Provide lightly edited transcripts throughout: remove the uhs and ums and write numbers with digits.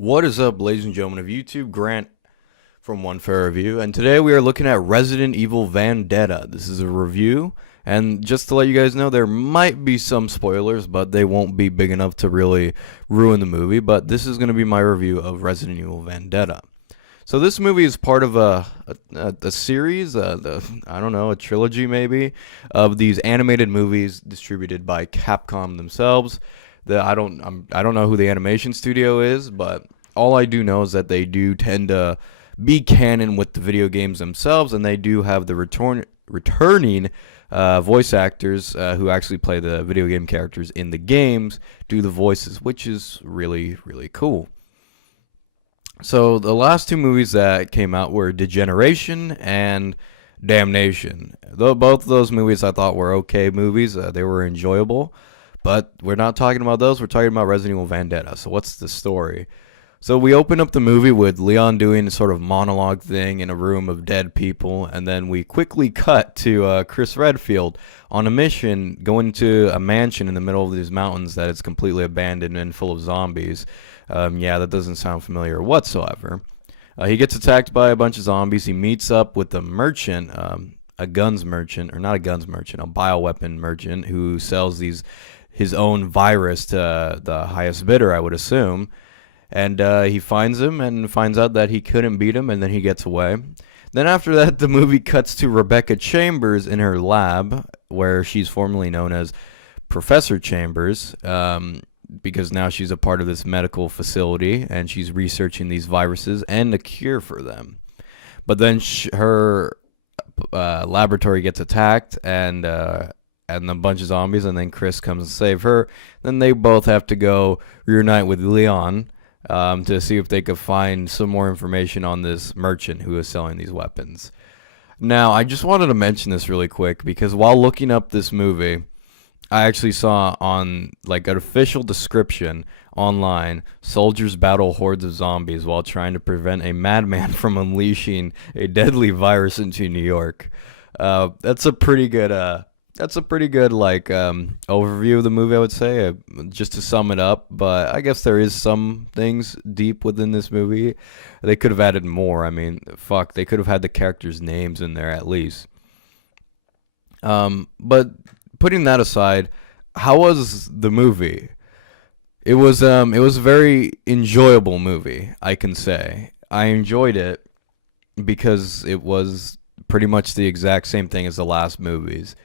What is up, ladies and gentlemen of YouTube? Grant from One Fair Review, and today we are looking at Resident Evil Vendetta. This is a review, and just to let you guys know, there might be some spoilers, but they won't be big enough to really ruin the movie. But this is going to be my review of Resident Evil Vendetta. So this movie is part of a series, I don't know, a trilogy maybe, of these animated movies distributed by Capcom themselves. I don't know who the animation studio is, but all I do know is that they do tend to be canon with the video games themselves, and they do have the returning voice actors who actually play the video game characters in the games do the voices, which is really, really cool. So the last two movies that came out were Degeneration and Damnation. Though both of those movies I thought were okay movies, they were enjoyable. But we're not talking about those. We're talking about Resident Evil Vendetta. So what's the story? So we open up the movie with Leon doing a sort of monologue thing in a room of dead people, and then we quickly cut to Chris Redfield on a mission going to a mansion in the middle of these mountains that is completely abandoned and full of zombies. Yeah, that doesn't sound familiar whatsoever. He gets attacked by a bunch of zombies. He meets up with a merchant, a guns merchant, or not a guns merchant, a bioweapon merchant who sells his own virus to the highest bidder, I would assume. And he finds him and finds out that he couldn't beat him, and then he gets away. Then after that, the movie cuts to Rebecca Chambers in her lab, where she's formerly known as Professor Chambers, because now she's a part of this medical facility, and she's researching these viruses and a cure for them. But then her laboratory gets attacked, and a bunch of zombies, and then Chris comes to save her. Then they both have to go reunite with Leon to see if they could find some more information on this merchant who is selling these weapons. Now, I just wanted to mention this really quick because while looking up this movie, I actually saw on like an official description online, soldiers battle hordes of zombies while trying to prevent a madman from unleashing a deadly virus into New York. That's a pretty good like overview of the movie, I would say, just to sum it up. But I guess there is some things deep within this movie. They could have added more. I mean, fuck, they could have had the characters' names in there at least. But putting that aside, how was the movie? It was a very enjoyable movie, I can say. I enjoyed it because it was pretty much the exact same thing as the last movies.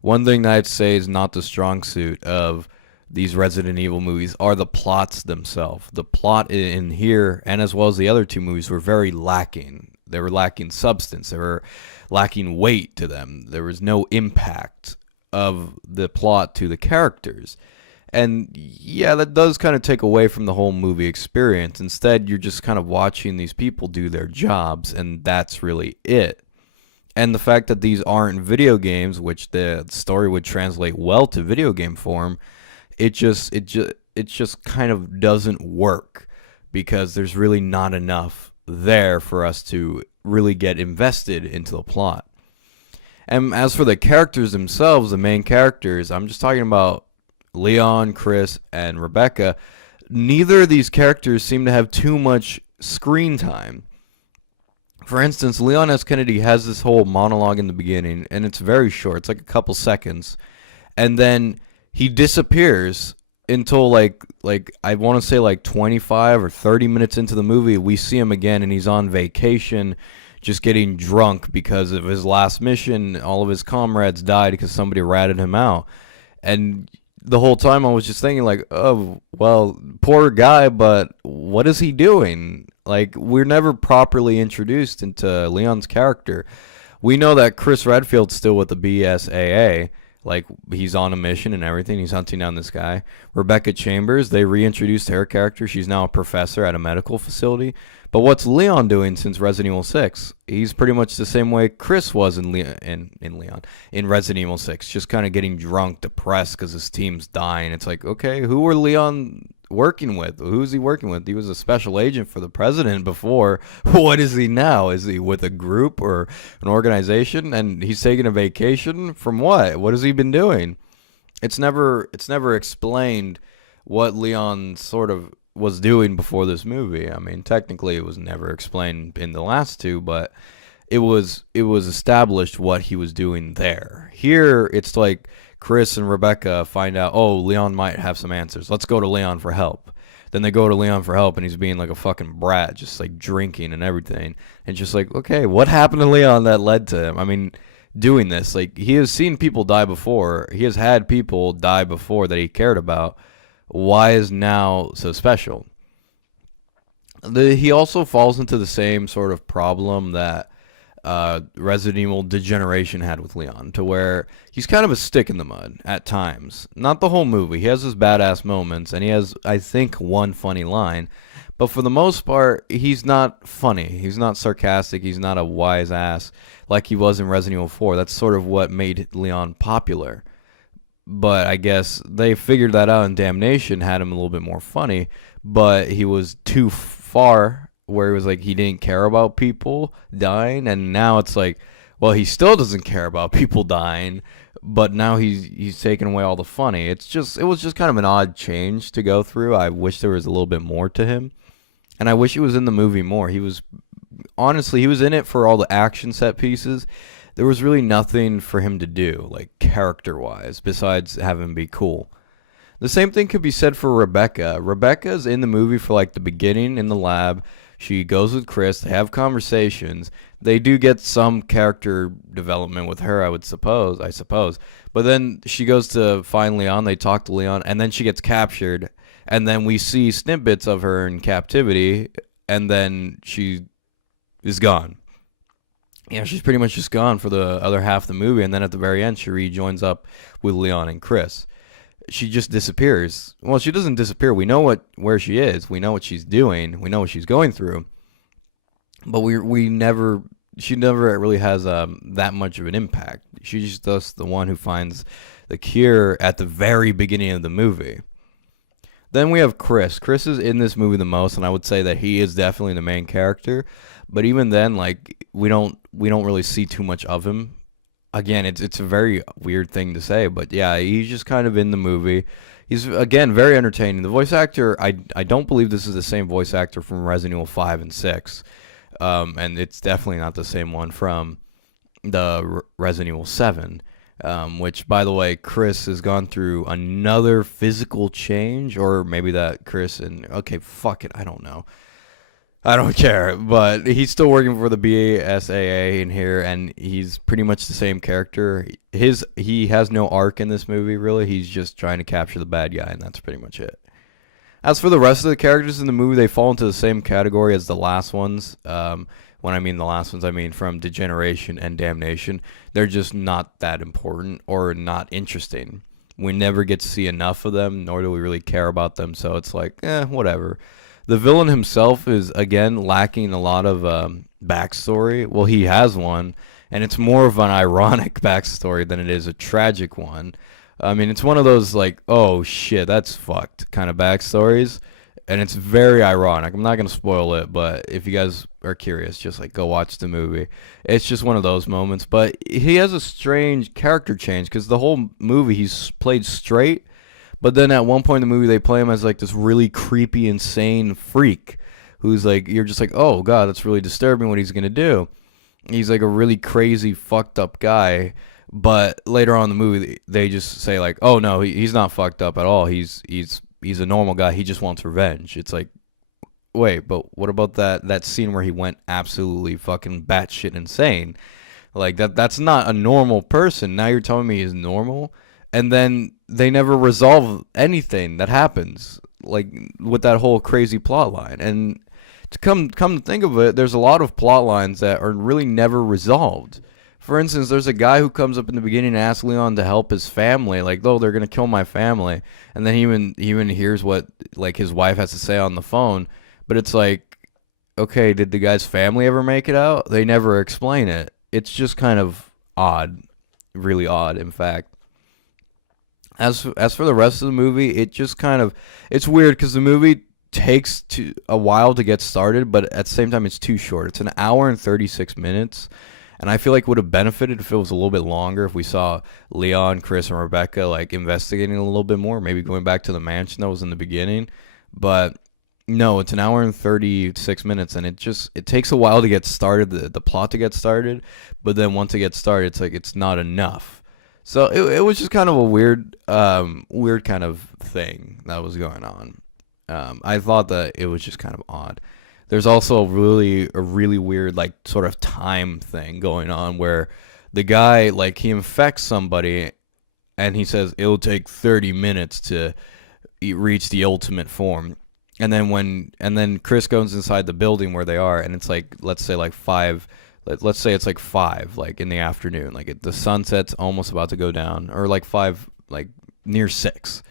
One thing that I'd say is not the strong suit of these Resident Evil movies are the plots themselves. The plot in here, and as well as the other two movies, were very lacking. They were lacking substance. They were lacking weight to them. There was no impact of the plot to the characters. And yeah, that does kind of take away from the whole movie experience. Instead, you're just kind of watching these people do their jobs, and that's really it. And the fact that these aren't video games, which the story would translate well to video game form, it just kind of doesn't work because there's really not enough there for us to really get invested into the plot. And as for the characters themselves, the main characters, I'm just talking about Leon, Chris, and Rebecca. Neither of these characters seem to have too much screen time. For instance, Leon S. Kennedy has this whole monologue in the beginning, and it's very short. It's like a couple seconds. And then he disappears until like I want to say like 25 or 30 minutes into the movie. We see him again, and he's on vacation, just getting drunk because of his last mission. All of his comrades died because somebody ratted him out. And the whole time I was just thinking like, oh, well, poor guy, but what is he doing? Like, we're never properly introduced into Leon's character. We know that Chris Redfield's still with the BSAA. Like, he's on a mission and everything. He's hunting down this guy. Rebecca Chambers, they reintroduced her character. She's now a professor at a medical facility. But what's Leon doing since Resident Evil 6? He's pretty much the same way Chris was in Resident Evil 6. Just kind of getting drunk, depressed because his team's dying. It's like, okay, who were Leon working with? Who's he working with? He was a special agent for the president before. What is he now? Is he with a group or an organization? And he's taking a vacation from what? What has he been doing? It's never explained what Leon's sort of was doing before this movie. I mean, technically it was never explained in the last two, but it was established what he was doing there. Here it's like Chris and Rebecca find out, oh, Leon might have some answers. Let's go to Leon for help. Then they go to Leon for help, and he's being like a fucking brat, just like drinking and everything. And just like, okay, what happened to Leon that led to him? I mean, doing this, like, he has seen people die before. He has had people die before that he cared about. Why is now so special? He also falls into the same sort of problem that Resident Evil Degeneration had with Leon, to where he's kind of a stick in the mud at times. Not the whole movie. He has his badass moments, and he has, I think, one funny line. But for the most part, he's not funny. He's not sarcastic. He's not a wise ass like he was in Resident Evil 4. That's sort of what made Leon popular. But I guess they figured that out, and Damnation had him a little bit more funny, but he was too far where he was like he didn't care about people dying, and now it's like, well, he still doesn't care about people dying, but now he's taking away all the funny. It was just kind of an odd change to go through. I wish there was a little bit more to him, and I wish he was in the movie more. He was in it for all the action set pieces. There was really nothing for him to do, like character-wise, besides have him be cool. The same thing could be said for Rebecca. Rebecca's in the movie for like the beginning in the lab. She goes with Chris. They have conversations. They do get some character development with her, I suppose. But then she goes to find Leon. They talk to Leon, and then she gets captured. And then we see snippets of her in captivity, and then she is gone. Yeah, she's pretty much just gone for the other half of the movie, and then at the very end, she rejoins up with Leon and Chris. She just disappears. Well, she doesn't disappear. We know where she is. We know what she's doing. We know what she's going through. But she never really has that much of an impact. She's just the one who finds the cure at the very beginning of the movie. Then we have Chris. Chris is in this movie the most, and I would say that he is definitely the main character. But even then, like, we don't really see too much of him. Again, it's a very weird thing to say, but yeah, he's just kind of in the movie. He's, again, very entertaining. The voice actor, I don't believe this is the same voice actor from Resident Evil 5 and 6. And it's definitely not the same one from the Resident Evil 7. Which, by the way, Chris has gone through another physical change, or maybe that Chris and, okay, fuck it, I don't know. I don't care, but he's still working for the BSAA in here, and he's pretty much the same character. He has no arc in this movie, really. He's just trying to capture the bad guy, and that's pretty much it. As for the rest of the characters in the movie, they fall into the same category as the last ones. When I mean the last ones, I mean from Degeneration and Damnation. They're just not that important or not interesting. We never get to see enough of them, nor do we really care about them, so it's like, whatever. The villain himself is, again, lacking a lot of backstory. Well, he has one, and it's more of an ironic backstory than it is a tragic one. I mean, it's one of those, like, oh, shit, that's fucked kind of backstories, and it's very ironic. I'm not going to spoil it, but if you guys are curious, just, like, go watch the movie. It's just one of those moments, but he has a strange character change, because the whole movie he's played straight. But then at one point in the movie, they play him as, like, this really creepy, insane freak who's, like, you're just like, oh, God, that's really disturbing what he's going to do. He's, like, a really crazy, fucked up guy. But later on in the movie, they just say, like, oh, no, he's not fucked up at all. He's a normal guy. He just wants revenge. It's like, wait, but what about that scene where he went absolutely fucking batshit insane? Like, that's not a normal person. Now you're telling me he's normal? And then they never resolve anything that happens, like, with that whole crazy plot line. And to come to think of it, there's a lot of plot lines that are really never resolved. For instance, there's a guy who comes up in the beginning and asks Leon to help his family, like, oh, they're gonna kill my family, and then he even hears what, like, his wife has to say on the phone. But it's like, okay, did the guy's family ever make it out? They never explain it. It's just kind of odd, really odd, in fact. As for the rest of the movie, it just kind of, it's weird because the movie takes a while to get started, but at the same time it's too short. It's an hour and 36 minutes, and I feel like it would have benefited if it was a little bit longer, if we saw Leon, Chris, and Rebecca, like, investigating a little bit more, maybe going back to the mansion that was in the beginning. But No, it's an hour and 36 minutes, and it takes a while to get started, the plot to get started, but then once it gets started, it's like it's not enough. So it was just kind of a weird kind of thing that was going on. I thought that it was just kind of odd. There's also a really weird like sort of time thing going on where the guy like he infects somebody and he says it'll take 30 minutes to reach the ultimate form. And then Chris goes inside the building where they are, and it's like let's say like five. Let's say it's like 5, like in the afternoon, like the sunset's almost about to go down, or like 5, like near 6.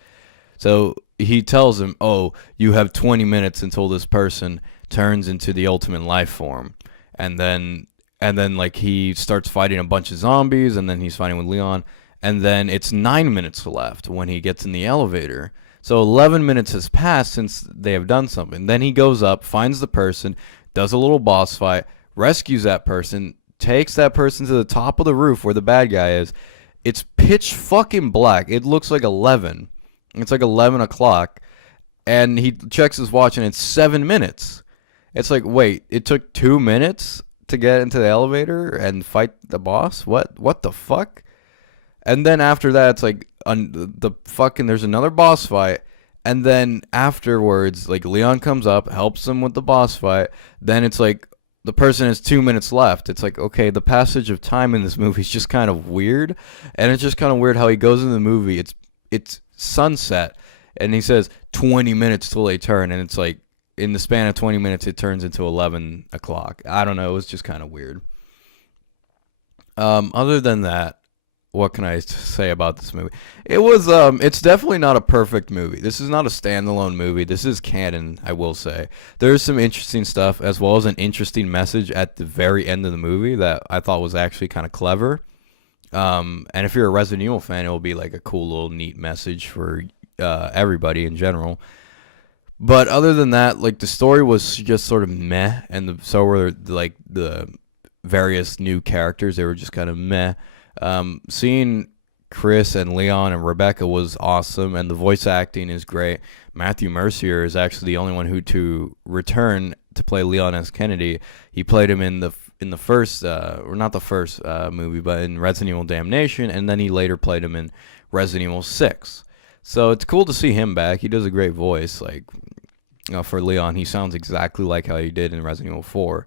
So he tells him, "Oh, you have 20 minutes until this person turns into the ultimate life form," and then like he starts fighting a bunch of zombies, and then he's fighting with Leon, and then it's 9 minutes left when he gets in the elevator. So 11 minutes has passed since they have done something. Then he goes up, finds the person, does a little boss fight, rescues that person, takes that person to the top of the roof where the bad guy is. It's pitch fucking black. It looks like 11. It's like 11 o'clock. And he checks his watch and it's 7 minutes. It's like, wait, it took 2 minutes to get into the elevator and fight the boss? What the fuck? And then after that, it's like there's another boss fight, and then afterwards, like Leon comes up, helps him with the boss fight. Then it's like the person has 2 minutes left. It's like, okay, the passage of time in this movie is just kind of weird, and it's just kind of weird how he goes in the movie. It's sunset, and he says 20 minutes till they turn, and it's like in the span of 20 minutes, it turns into 11 o'clock. I don't know. It was just kind of weird. Other than that, what can I say about this movie? It's definitely not a perfect movie. This is not a standalone movie. This is canon, I will say. There's some interesting stuff, as well as an interesting message at the very end of the movie that I thought was actually kind of clever. And if you're a Resident Evil fan, it will be like a cool little neat message for everybody in general. But other than that, like the story was just sort of meh, and so were like the various new characters. They were just kind of meh. Seeing Chris and Leon and Rebecca was awesome, and the voice acting is great. Matthew Mercier is actually the only one who to return to play Leon S. Kennedy. He played him in the first, or not the first movie, but in Resident Evil Damnation, and then he later played him in Resident Evil 6. So it's cool to see him back. He does a great voice, like for Leon. He sounds exactly like how he did in Resident Evil 4,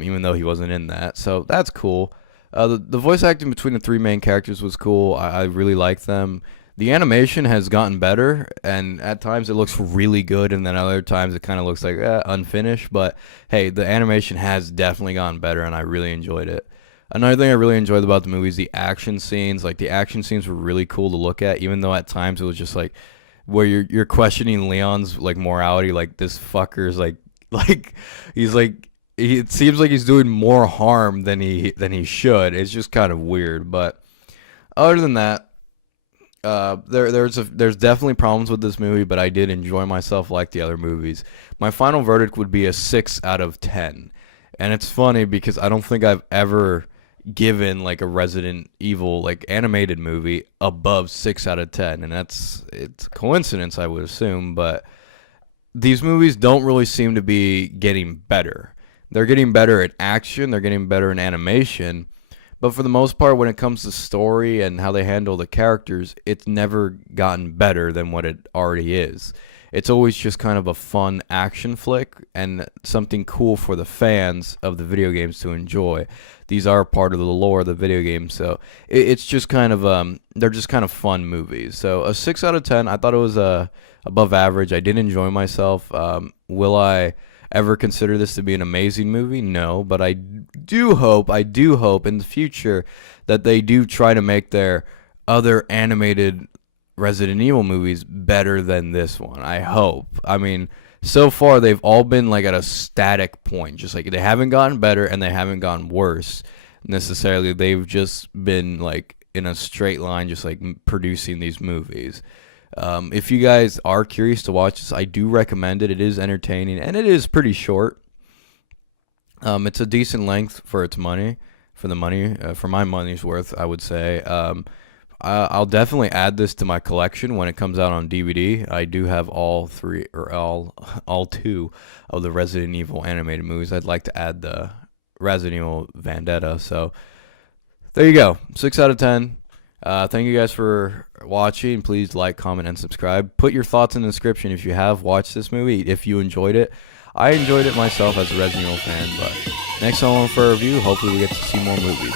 even though he wasn't in that. So that's cool. The voice acting between the 3 main characters was cool. I really liked them. The animation has gotten better, and at times it looks really good, and then other times it kind of looks like unfinished. But hey, the animation has definitely gotten better, and I really enjoyed it. Another thing I really enjoyed about the movie is the action scenes. Like the action scenes were really cool to look at, even though at times it was just like where you're questioning Leon's like morality. Like this fucker's like he's like. It seems like he's doing more harm than he should. It's just kind of weird, but other than that, there's definitely problems with this movie, but I did enjoy myself like the other movies. My final verdict would be a 6 out of 10, and it's funny because I don't think I've ever given like a Resident Evil like animated movie above 6 out of 10, and it's a coincidence I would assume, but these movies don't really seem to be getting better. They're getting better at action, they're getting better in animation, but for the most part, when it comes to story and how they handle the characters, it's never gotten better than what it already is. It's always just kind of a fun action flick and something cool for the fans of the video games to enjoy. These are part of the lore of the video game, so it's just kind of they're just kind of fun movies. So a 6 out of 10. I thought it was above average. I did enjoy myself. Will I ever consider this to be an amazing movie? No, but I do hope in the future that they do try to make their other animated Resident Evil movies better than this one. I hope. I mean, so far they've all been like at a static point, just like they haven't gotten better and they haven't gotten worse necessarily. They've just been like in a straight line, just like producing these movies. If you guys are curious to watch this, I do recommend it. It is entertaining, and it is pretty short. It's a decent length for its money, for my money's worth, I would say. I'll definitely add this to my collection when it comes out on DVD. I do have all three or all two of the Resident Evil animated movies. I'd like to add the Resident Evil Vendetta. So there you go, 6 out of 10. Thank you guys for watching. Please like, comment, and subscribe. Put your thoughts in the description if you have watched this movie, if you enjoyed it. I enjoyed it myself as a Resident Evil fan, but next time for a review, hopefully we get to see more movies.